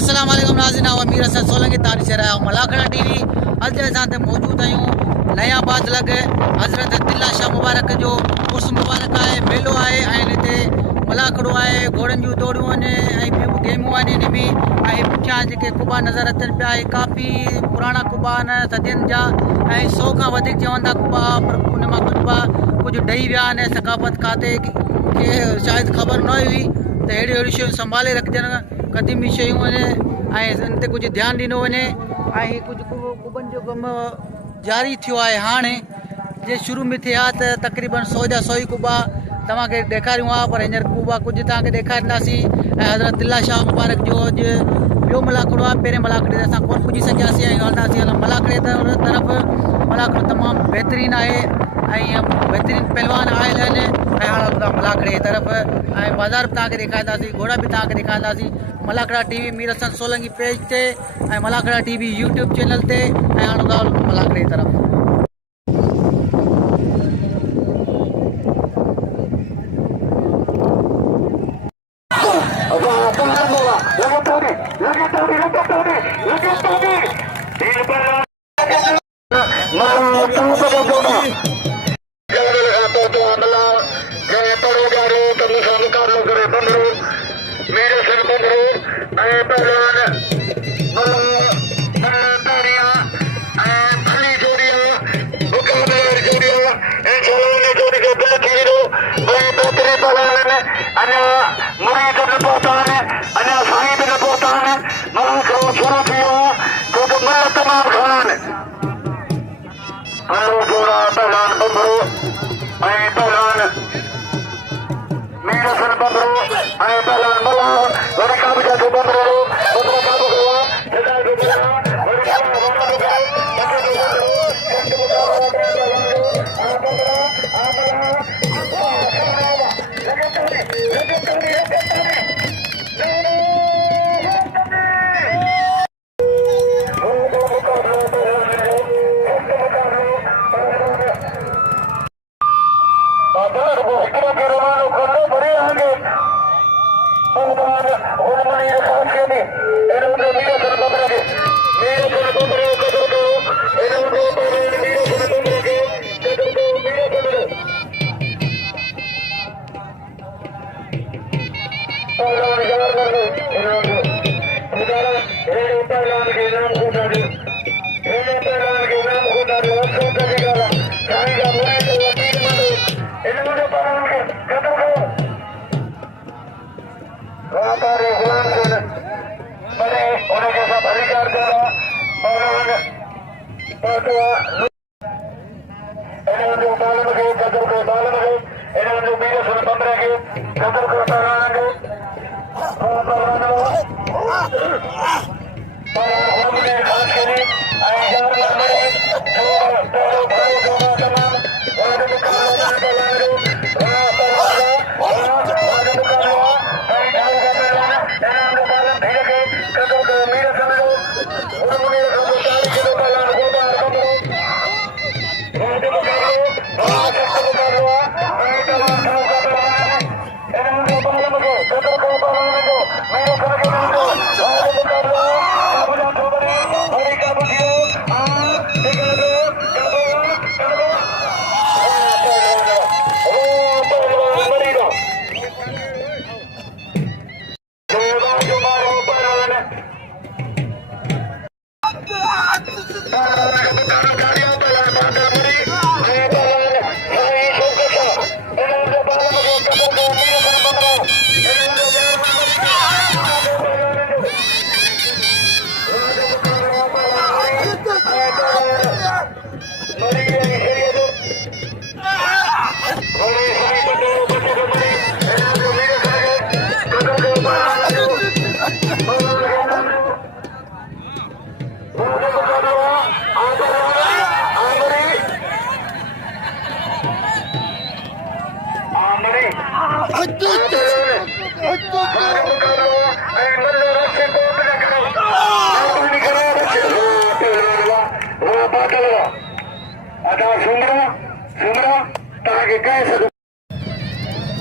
अस्सलाम वालेकुम नाज़रीन, अमीर हसन सोलंकी तारी से रहा मलाखड़ा टीवी। अज असां मौजूद आहियूं नयाबाद लॻ हज़रत दिल्ला शाह मुबारक जो उर्स मुबारक आहे, मेलो आहे ऐं हिते मलाखड़ो आहे, घोड़नि जूं दौड़ियूं आहिनि ऐं ॿियूं गेमूं आहिनि हिन में। ऐं पुठियां जेके कुबा नज़र अचनि पिया हे काफ़ी पुराणा कुबा आहिनि सदियुनि जा ऐं 100 खां वधीक चवंदा कुबा, पर उन मां कुझु ॾेई विया आहिनि। सकाफ़त खाते खे शायदि ख़बर न हुई त अहिड़ियूं अहिड़ियूं शयूं संभाले रखजनि, क़दीमी शयूं आहिनि ऐं इन ते कुझु ध्यानु ॾिनो वञे। ऐं कुझु कुबनि जो कमु जारी थियो आहे हाणे, जे शुरू में थिया त तक़रीबन 100 जा 100 ई कुबा तव्हांखे ॾेखारियूं आहे, पर हींअर कुबा कुझु तव्हांखे ॾेखारींदासीं। ऐं हज़रत दिल्ला शाह मुबारक जो अॼु ॿियो मलाखड़ो आहे, पहिरें मलाखड़े ते असां कोन पुॼी सघियासीं ऐं हलंदासीं मलाखड़े तरफ़। मलाखड़ो तमामु बहितरीनु आहे ऐं बहितरीनु पहलवान आयल आहिनि ऐं हाणे मलाखड़े जी तरफ़ ऐं बाज़ार बि तव्हांखे ॾेखारींदासीं, घोड़ा बि तव्हांखे ॾेखारींदासीं। मलाखड़ा टीवी मीर हसन सोलंकी पेज ते ऐं मलाखड़ा टीवी यूट्यूब चैनल ते ऐं हाणे मलाखड़े जी तरफ़।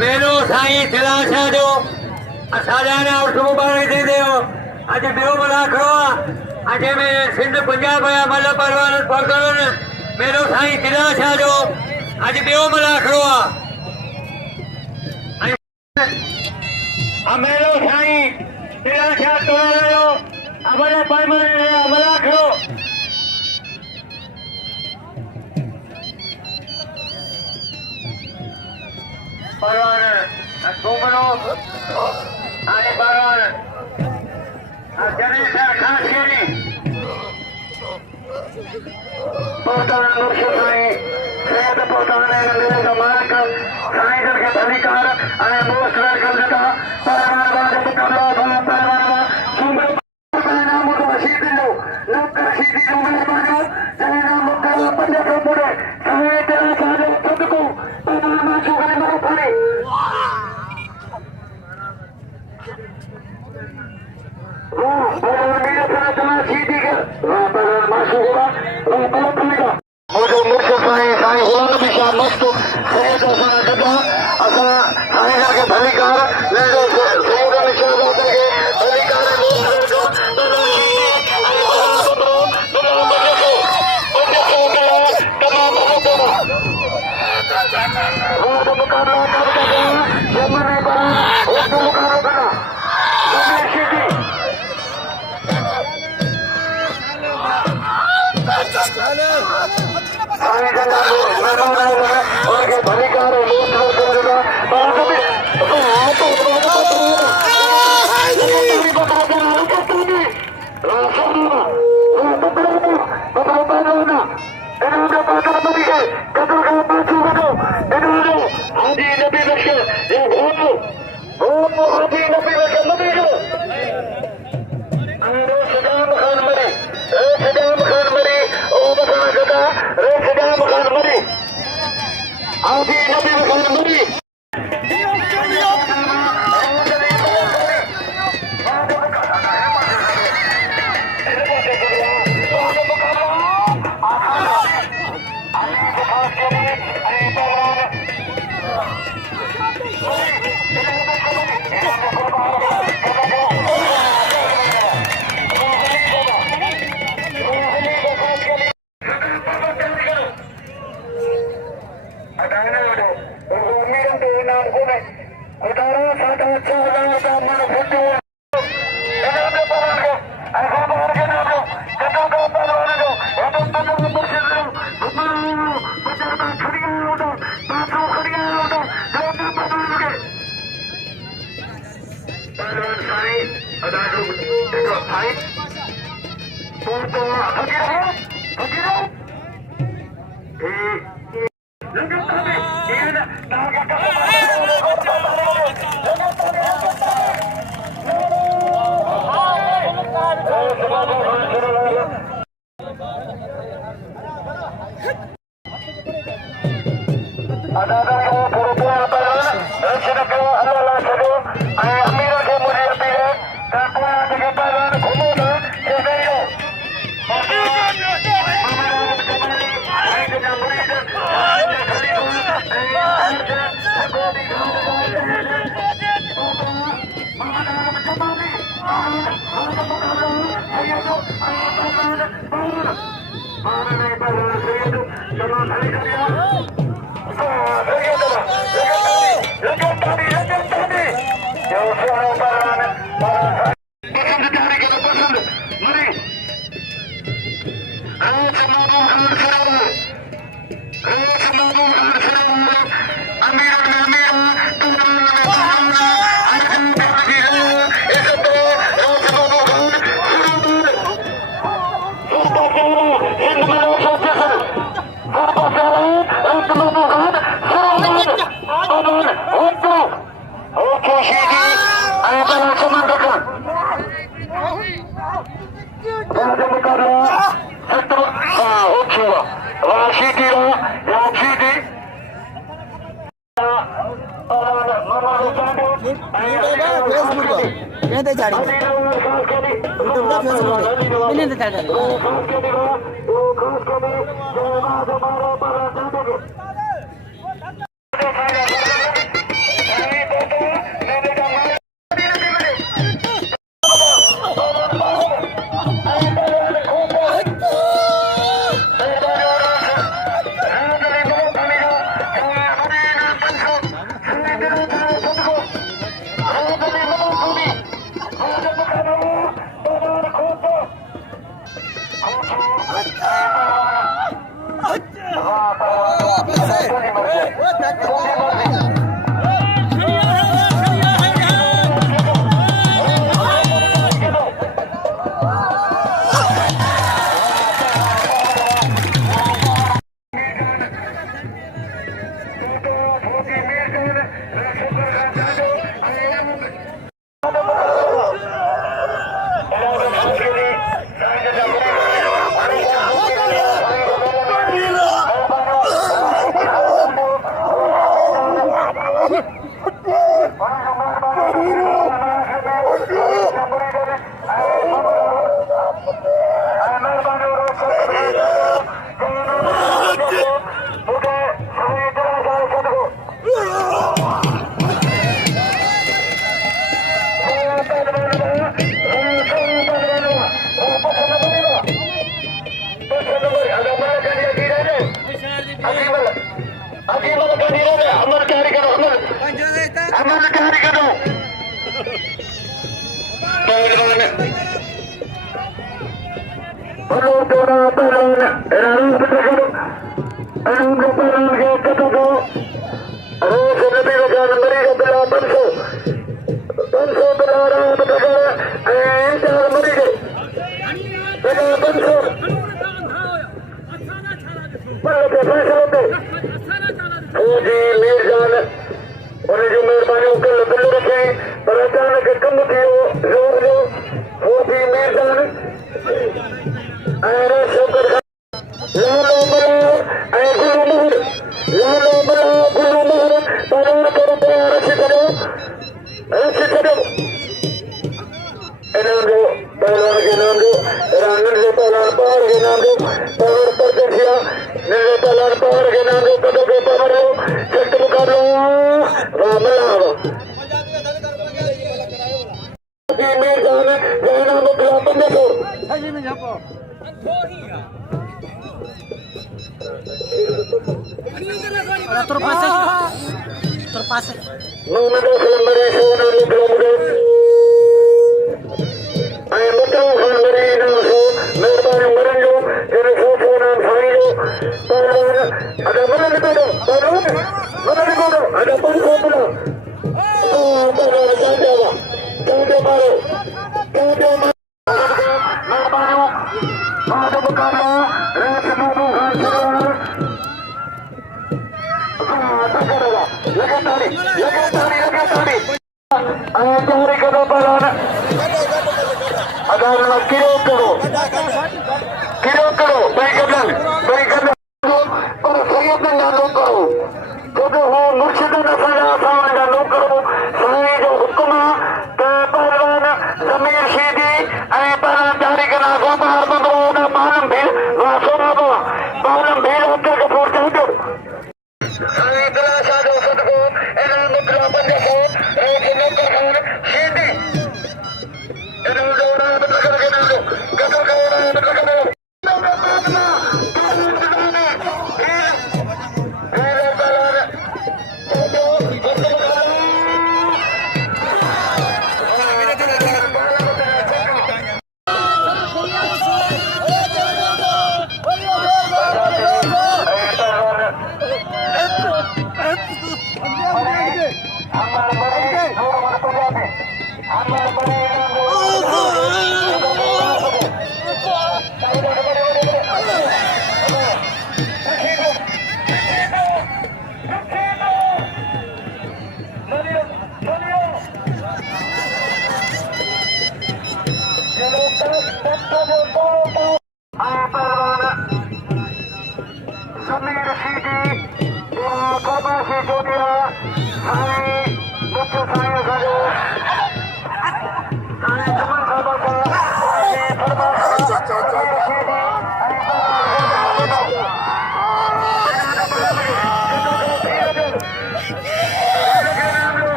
मेरो साईं दिलाशा जो असांजा उर्स मुबारक थी थियो आज ॿियो मलाखड़ो आहे अॼु में सिंध पंजाब जा मल परवान पकड़न मेलो साईं दिलाशाह जो अॼु ॿियो मलाखड़ो आहे मेलो साईं दिलाशाह तोरण जो अमल परवान मलाखड़ो परवान घुमणो हाणे परवान जॾहिं ख़ासि कहिड़ी पोताना मुर्शिद साईं सैद पोताने जो मालिक साईं जन खे भलीकार ऐं मोस्ट वेलकम कंदा परवान बाद मुक़ाबलो परवान सूमर नाम जो रशीद जो लोक रशीदी जो महिरबानी जंहिं नाम मुक़ाबलो 5 खां पूरे साईं दिलाशाह जो सदको परवान मां करे मरो पड़े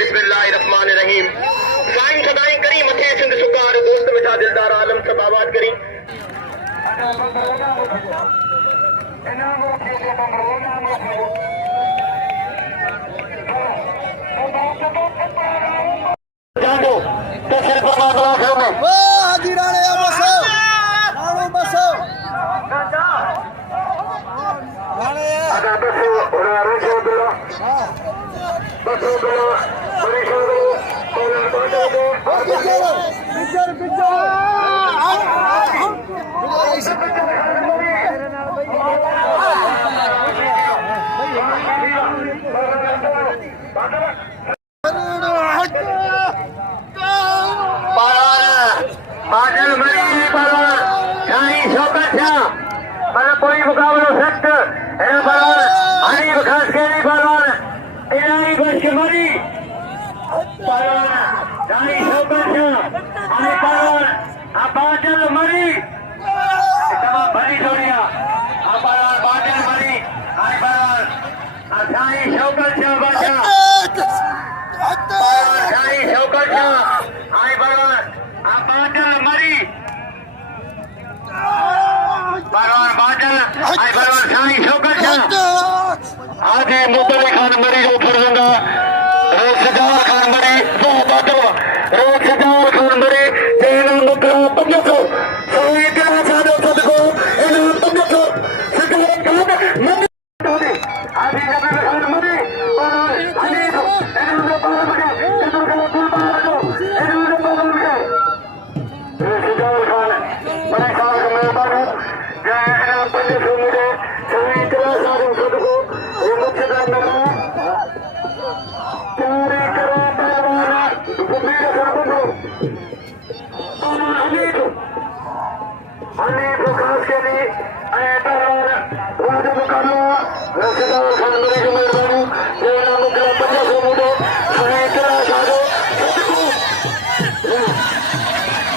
बिस्मिल्लाहिर्रहमानिर्रहीम। फाइन सदाएं करी मथे सिंध सुकार दोस्त मिठा दिलदार आलम सब आबाद करी। कोई मुकाबलो सख्त हनीफ खास के पहलवान इलाही बच मरी पहलवान रानी पहलवान बादल मरी तमाम भरी जोड़िया पहलवान बादल मरी पहलवान शाही शौकत शाह बादशाह शाही शौकत शाह पहलवान बादल मरी पहलवान बादल पहलवान शाही शौकत शाह आगे मुतले खान मरी जो फरजंदा रोज़गार खान मरी वो बादल रोज़गार खान मरी तेरा मुकला पंजो सोई तेरा सादो सदको इन पंजो सदको काम मरी आगे जब खान मरी और हनीफ इन्होंने पार मरी इन्होंने कुल पार दो इन्होंने पार मरी रोज़गार खान मरी खान में बाबू जय पंजो मुझे सोई तेरा सादो सदको ये मुझे करना पूरी करो पहलवान मेरे सरबंधो हनीफ खास के लिए पहलवान राजू मुकाबला रोज़गार खान मरी की मेहरबानी तेरा मुकला पंजा से मुझे सही तेरा साधो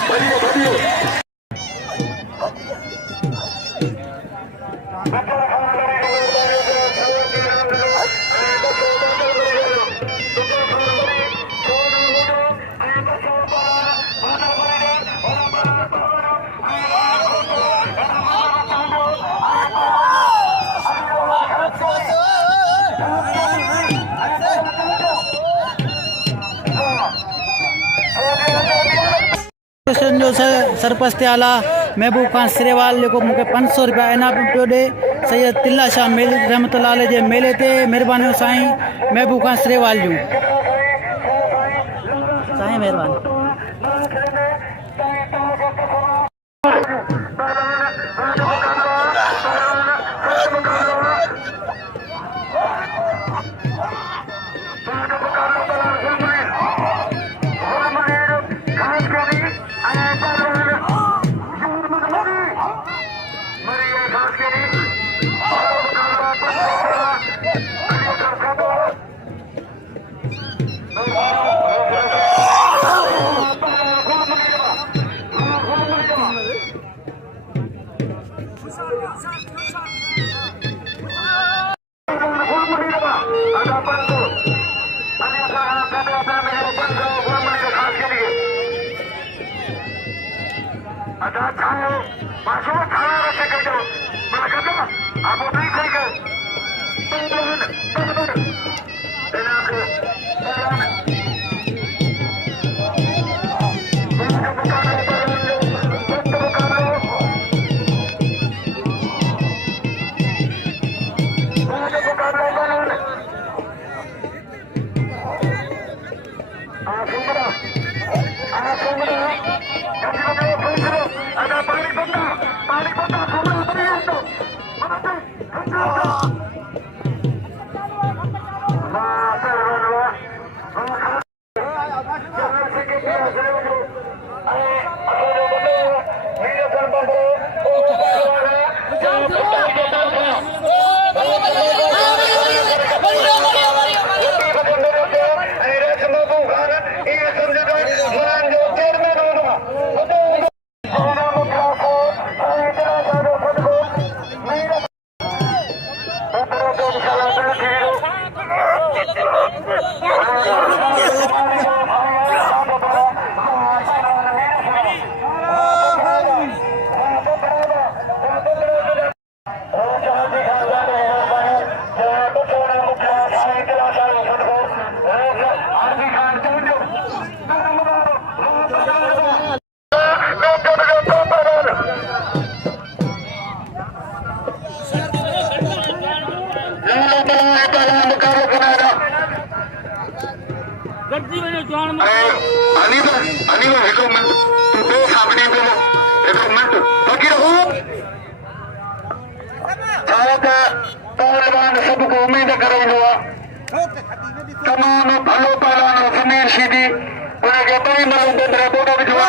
बढ़िया बढ़िया जो सरपंच आला महबूब खान सिरेवाल जेको मूंखे 500 रुपया इनाम पियो ॾे सैयद तिल्ला शाह मेले रहमतुल्लाह अलैह जे मेले ते महिरबानी साईं महबूब खान सिरेवाल जूं साईं महिरबानी अपना मेरे ऊपर गोरमन के खास के लिए अच्छा छाओ मासो थाना रखे कर दो मैं कहता आप नहीं सही कर इनाम को पहलवान सबको उम्मीद करेंगे तमाम भलो पहलवान समीर शीदी उनके भाई मालूम बंदरा बोटो भी जुआ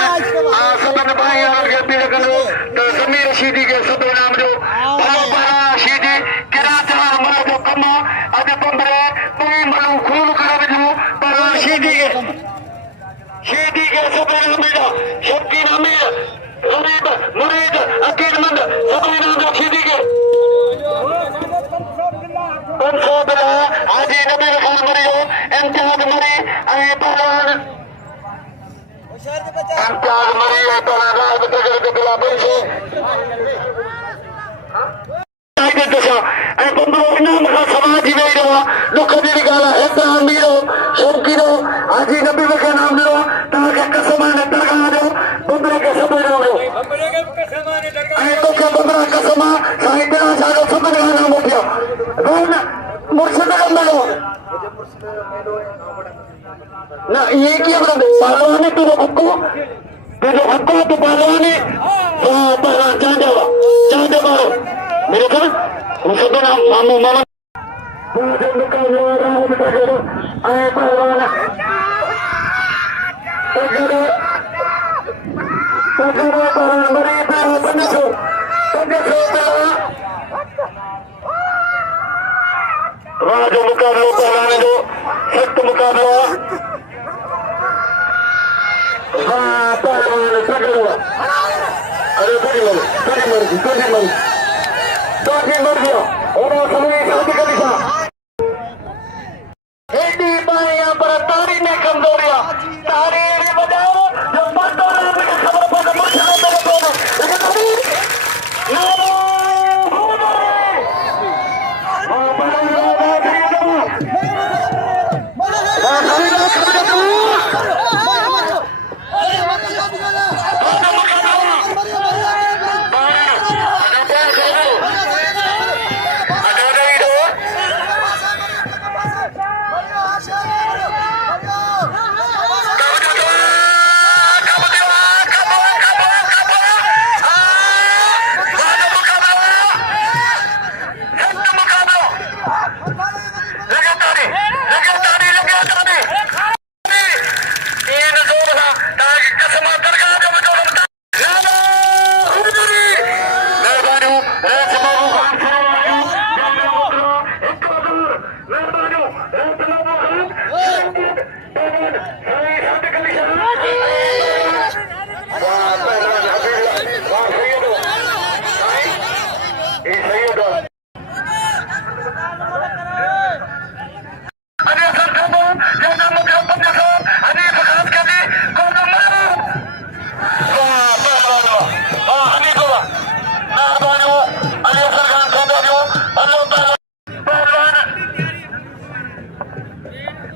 सबन भाई और के पीड़ करो तो समीर शीदी के सब नाम जो भलो पहलवान शीदी किराता हमारा जो कमा आज बंदरे भाई मालूम खून करा भी जो पहलवान शीदी के सब नाम जो शक्ति अमीर गरीब मुरीद अकीदमंद सब नाम जो शीदी के हाजी नबी खान मरियो इम्तियाज मरी पहलवान इम्तियाज मरी पहलवान राज बदल के खिलाफ से बंदो का समाज ही नहीं रहा दुख दी गाला ऐसा मीरो शौकी दो हाजी नबी के नाम लो ताकि कसमान दरगाह दो बंदरे के सब लो तो के बंदरा कसमा साहित्य सारो सब नाम उठियो मुर्शिद का मिलो ना ये क्या बंदे पहलवानी तो हक्को तो पहलवानी पहलवान चांदे मारो मेरे घर उनसे तो नाम मामू मामा आए पहलवान राजो मुकाबला पहलाने दो सख्त मुकाबला हाँ पहलवान पकड़ो अरे बड़ी मर गया और समय शादी का दिशा खेती पाया पर तारी में कमजोरिया तारी बजाओ जो बंदो में खबर पर मुझे मेरे दोनों लेकिन अभी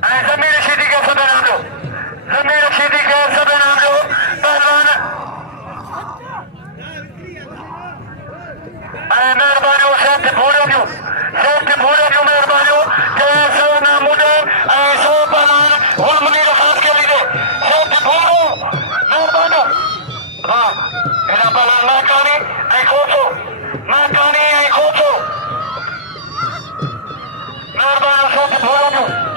जमीन रशीदी के सब नाम लो, जमीन रशीदी के सब नाम लो पहलवान मेहरबानी सेठ भूलो क्यों मेहरबानी के सो नाम मुझे सो पहलवान और मुनी खास के लिए सेठ भूलो मेहरबानी वाह इधर पहलवान मैं कहानी आई खोचो मेहरबानी सेठ भूलो क्यों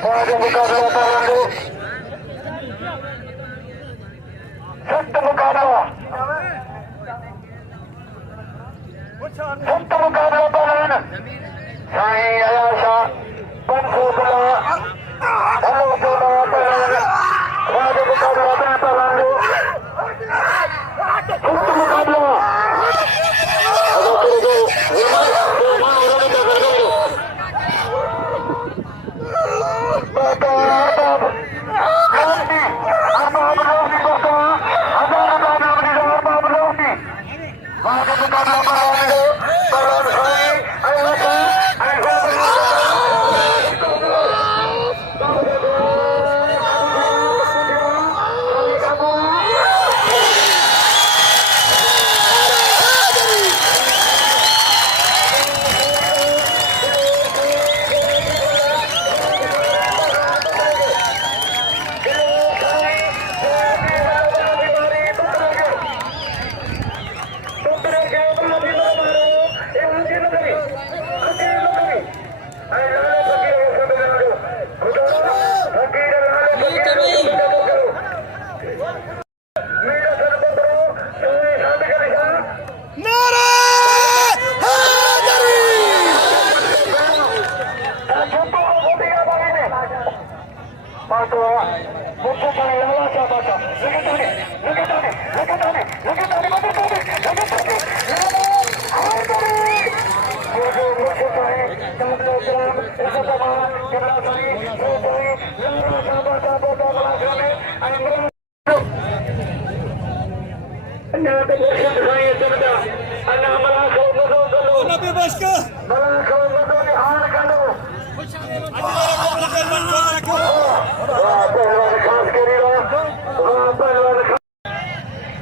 Baru muqabla Parando. Sat muqabla. Sat muqabla Parando. Sai Ayasha 500 Hello Parando. Baru muqabla Parando. Sat muqabla.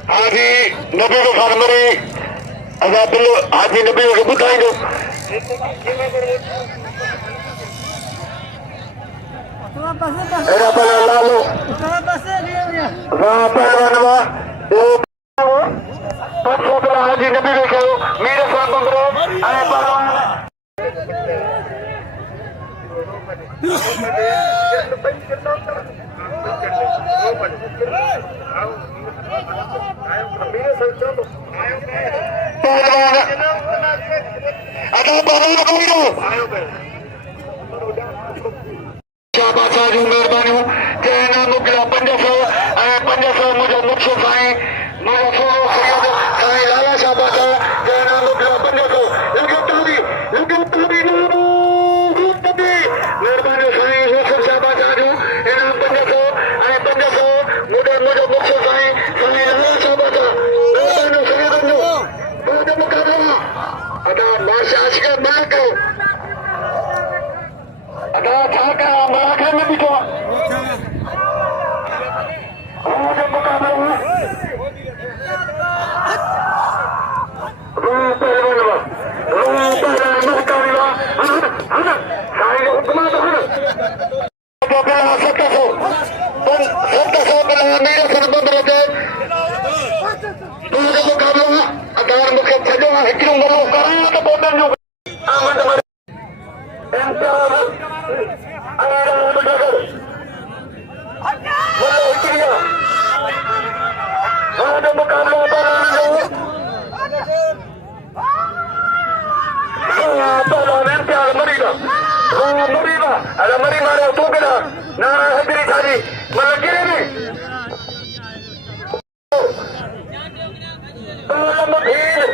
हाजी नबी को फार्मरी अगर बिल्लो हाजी नबी को बुधाइंदो एरा पहला लालो वहाँ पहलवानवा पंचोतरा हाजी नबी को कहो मेरे साथ बंगरो आए पहलवान महिरबानियूं जंहिं मोकिलिया 500 ऐं 500 मुंहिंजो मुख्य साईं मुंहिंजो सैयद साईं लाला शाह बादशाह जंहिं मोकिलिया 500 लगातारी महिरबानी साईं यूसुफ शाह बादशाह जो इनाम 500 ऐं 500 मुंहिंजो मुख्य साईं साईं लाला शाह बादशाह महिरबानी सैयदनि जो मुंहिंजो मुक़ाबिला अदा बादशाह अशकर मलिक अदा छा कयां मराठे में बीठो मुंहिंजो मुक़ाबिलो ada mari mari tu kena nara hadiri tadi malakiri ni dalam mudhir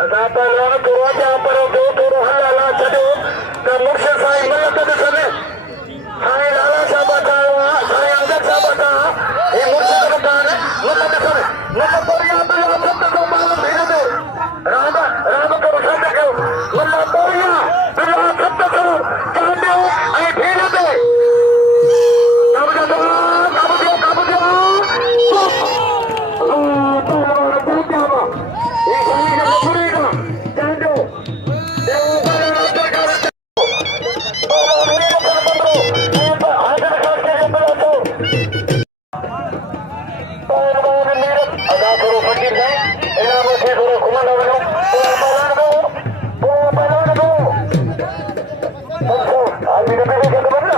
ada pahlawan keluarga para dodo halala chado ke mursyid sai malak ke sana sai lala sabata sai adat sabata ye mursyid ke sana malak ke sana malak poriya bila sabta ko malam bhega de rama rama ko sabta ko malak poriya bila sabta ko chande ai bhega de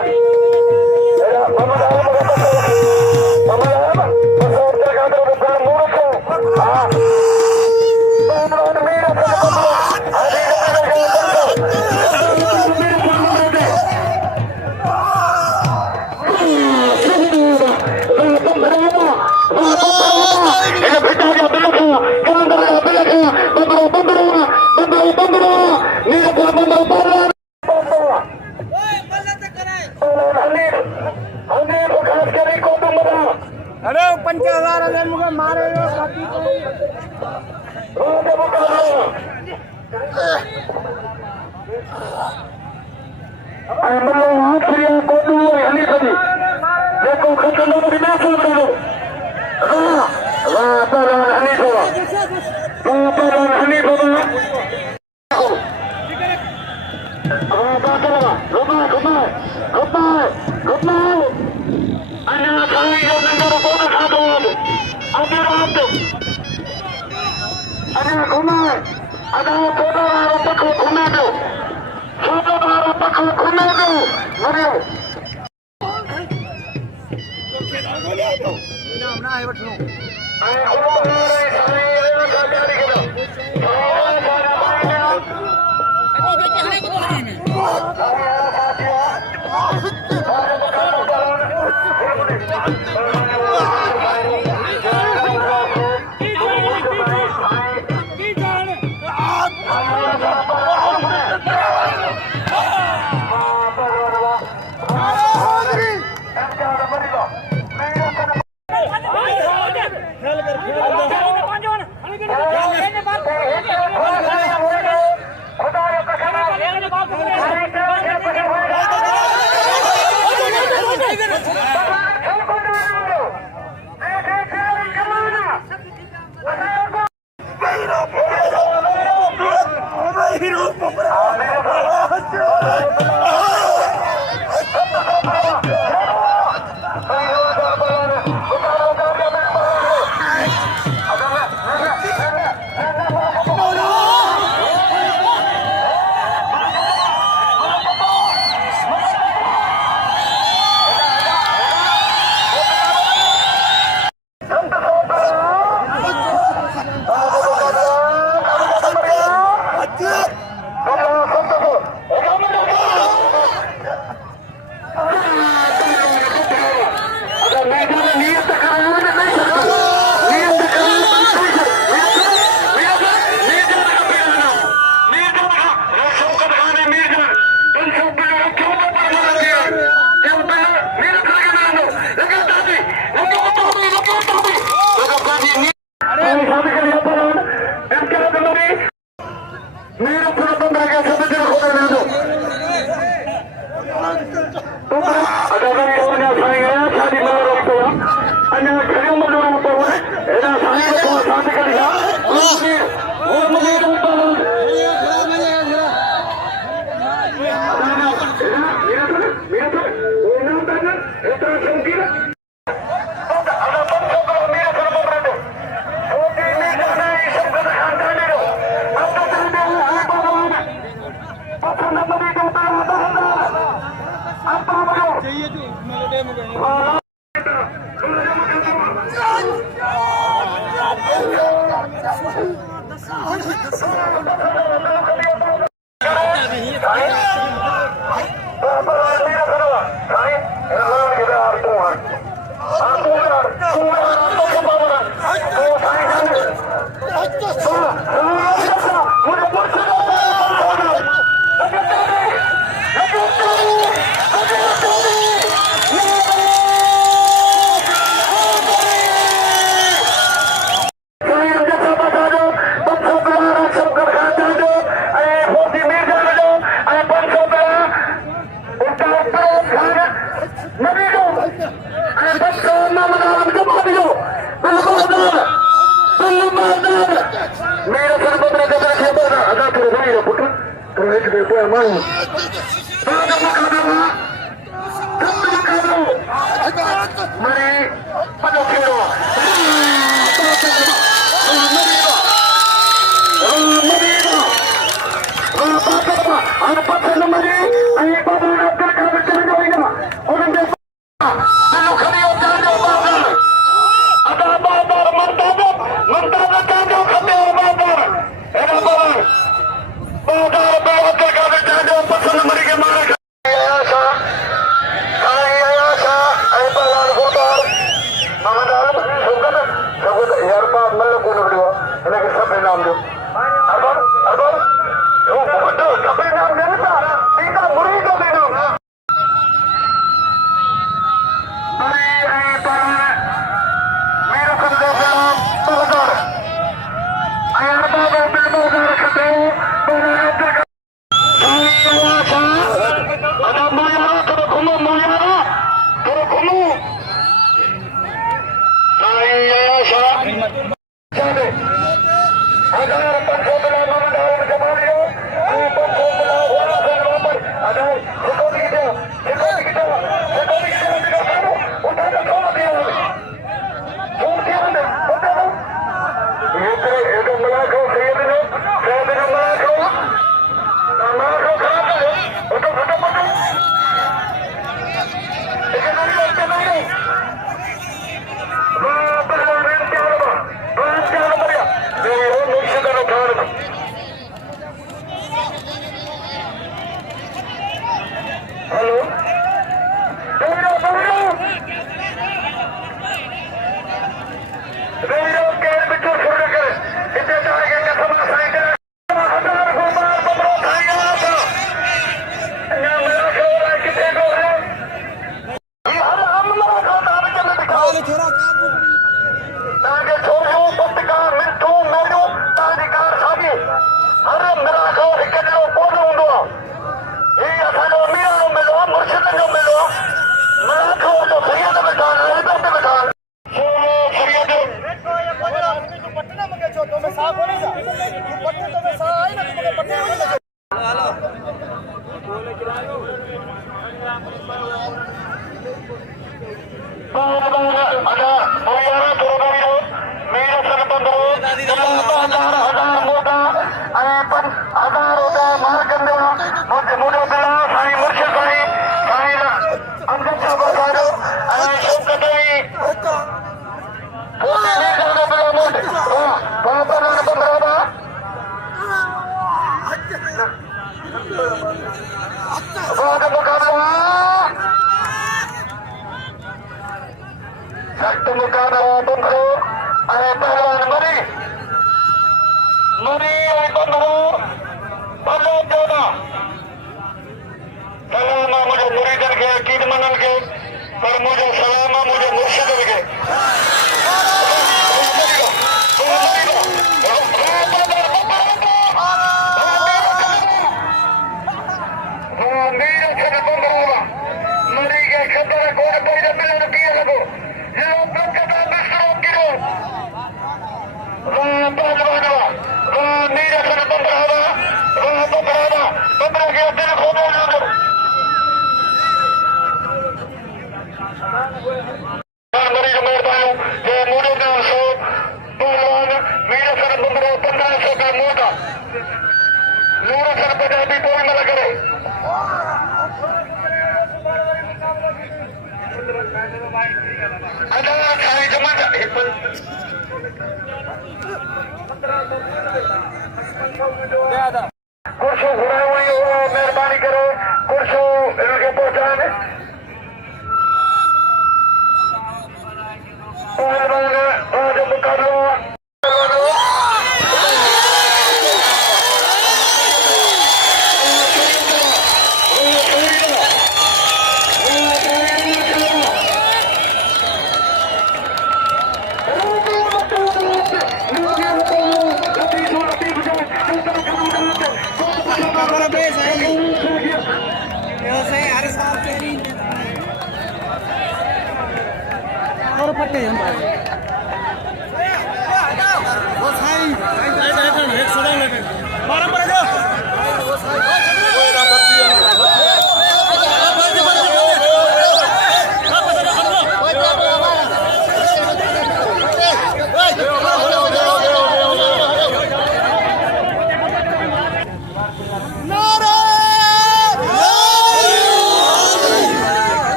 Amin. ini betul dia belakang kanan belakang bambara ni bambara अरे 50,000 मुझे मारे देखो खतरनाक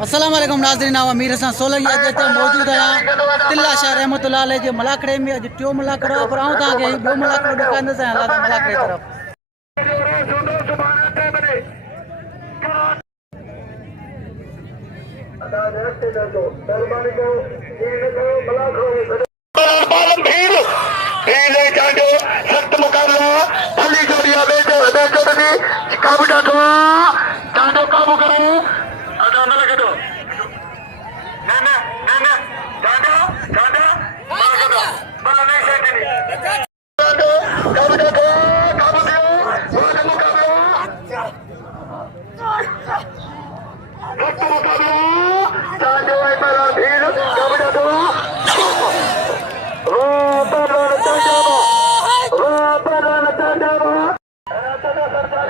अस्सलाम वालेकुम नाज़रीन, अमीर हसन सोलंकी अॼु मौजूद आहियां तिल्ला शाह रहमतुल्लाह अलैह जे मलाखड़े में। अॼु टियों मलाखड़ो आहे, पर आऊं तव्हांखे ॿियो मलाखड़ो ॾेखारींदुसि ऐं हलां मलाखड़े तरफ़।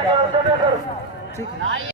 Nah,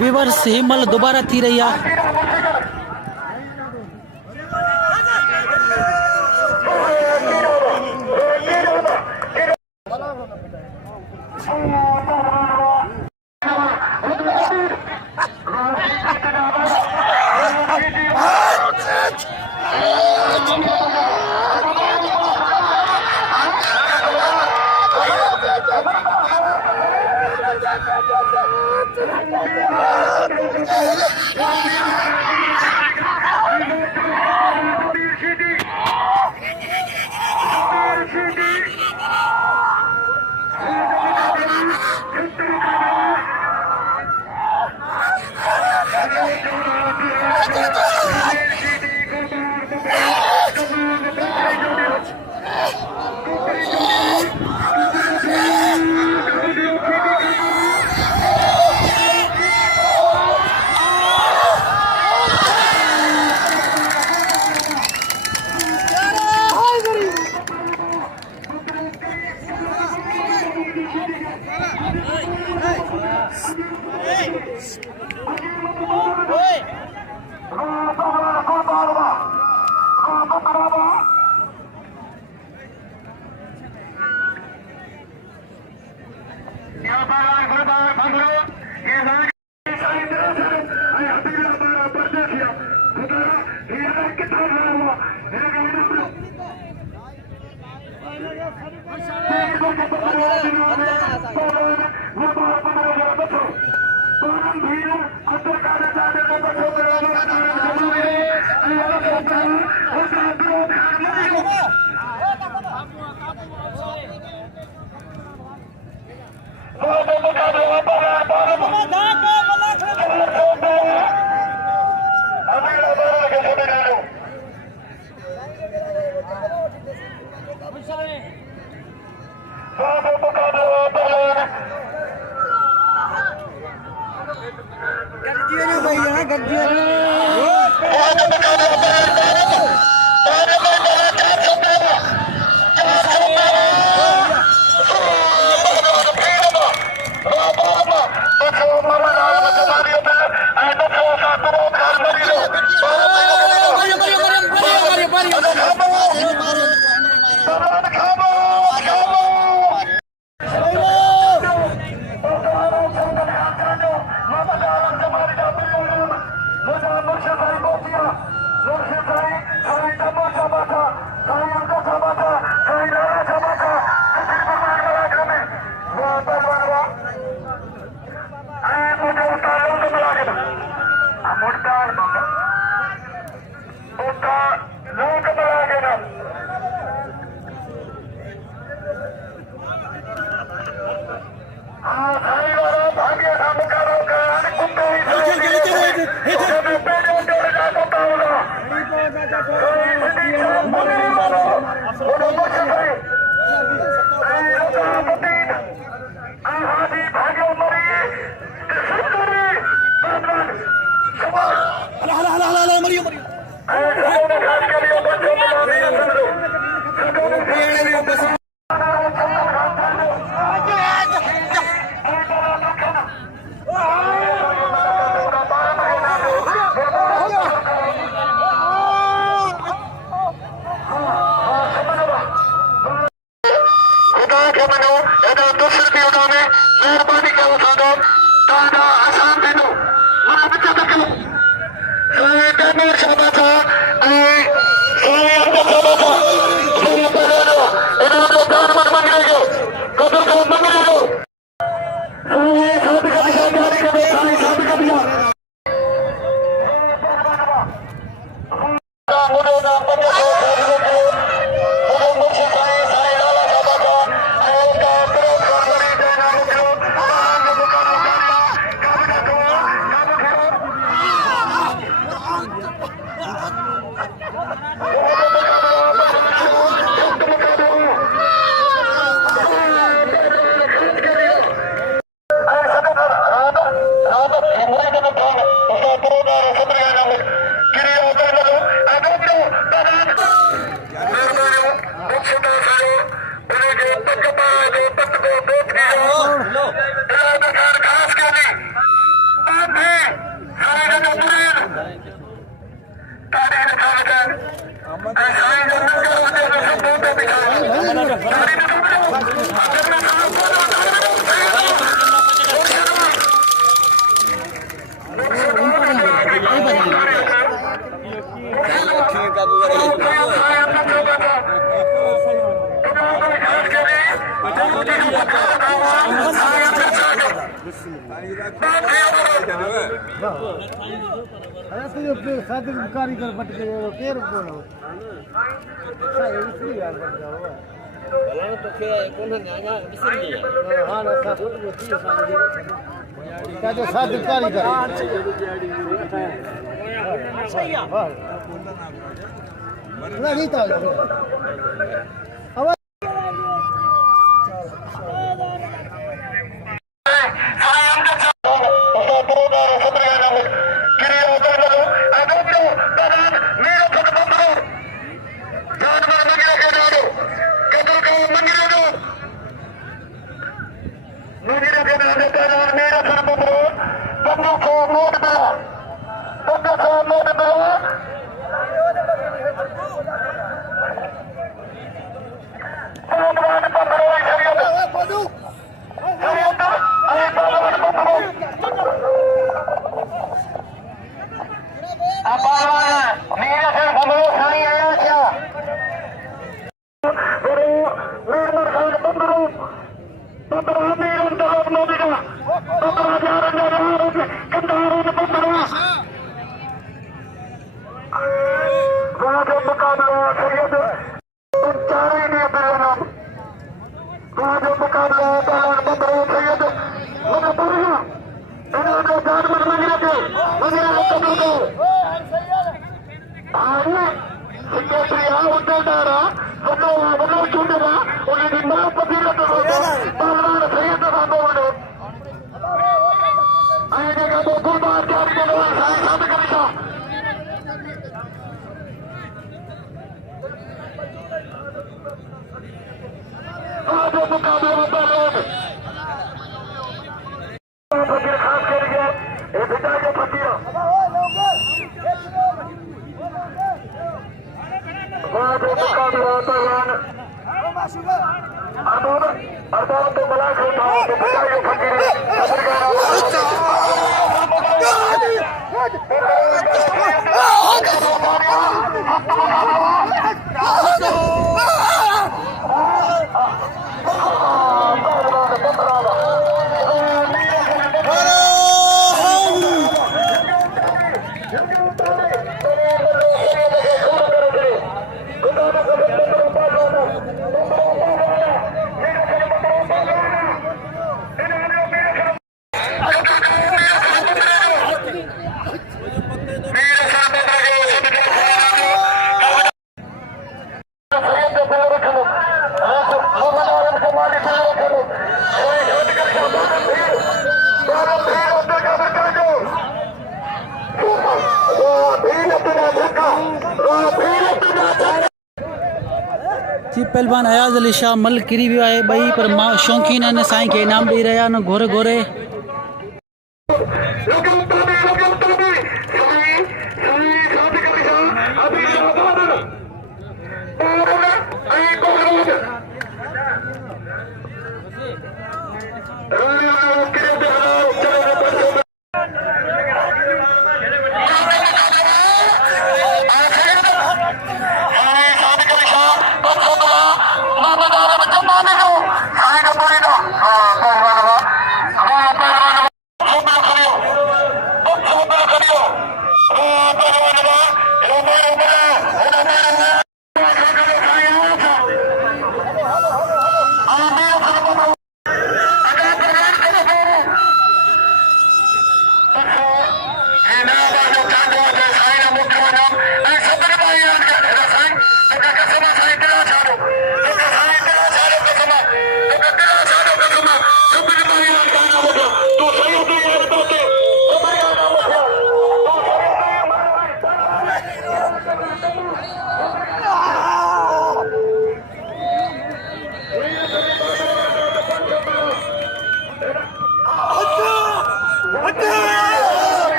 वीवर्स हिमल दोबारा थी रही आहे। कारीगर बट गए केर बोलो तो के कोन न्यागा बिसर गया हां ना साथ का जो साथ कारीगर सही है ना नहीं था जी पहलवान अयाज़ अली शाह मल किरी वियो आहे ॿई पर मां शौक़ीन आहिनि साईं खे इनाम ॾेई रहिया आहिनि घोरे घोरे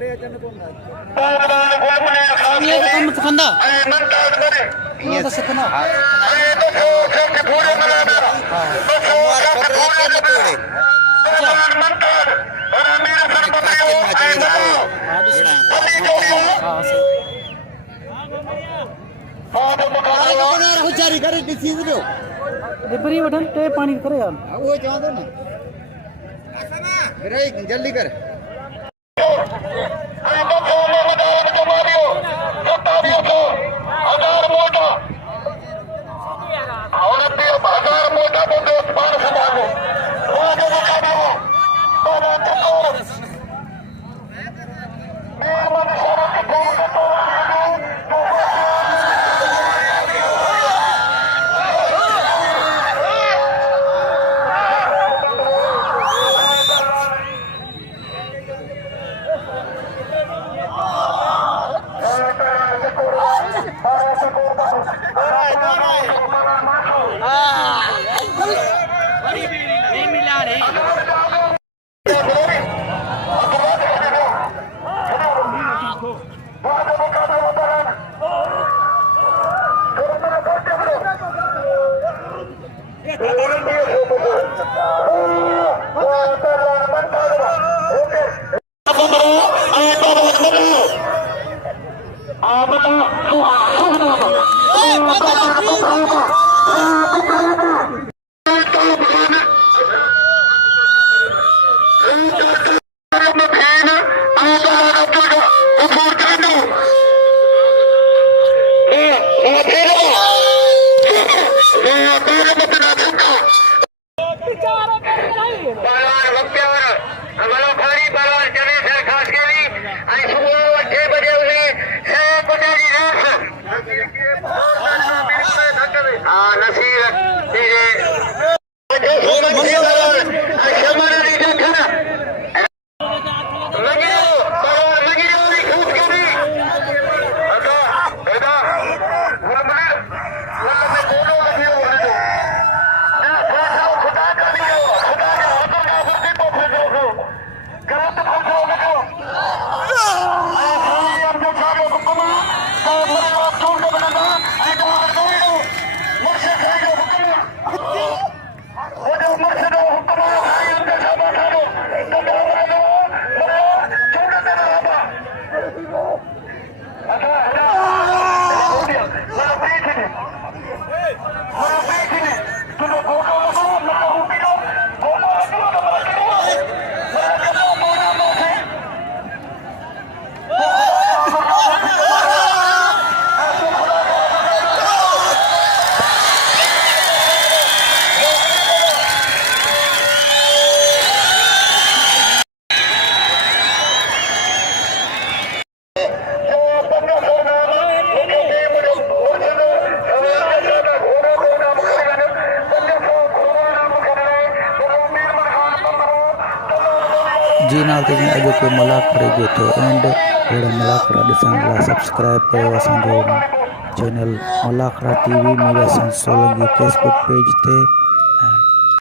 ये कम सिखंदा ये तो सिखना हुचारी करे डिसीज लो बरी वठन ते पानी करे यार वो चाहतो ना रे जल्दी कर जी नाल ते अॼु कोई मलाक करे गयो थो एंड अहिड़ा मलाकड़ा ॾिसण लाइ सब्सक्राइब कयो असांजो चैनल मलाकड़ा TV मीडिया सन सोलंकी फेसबुक पेज ते।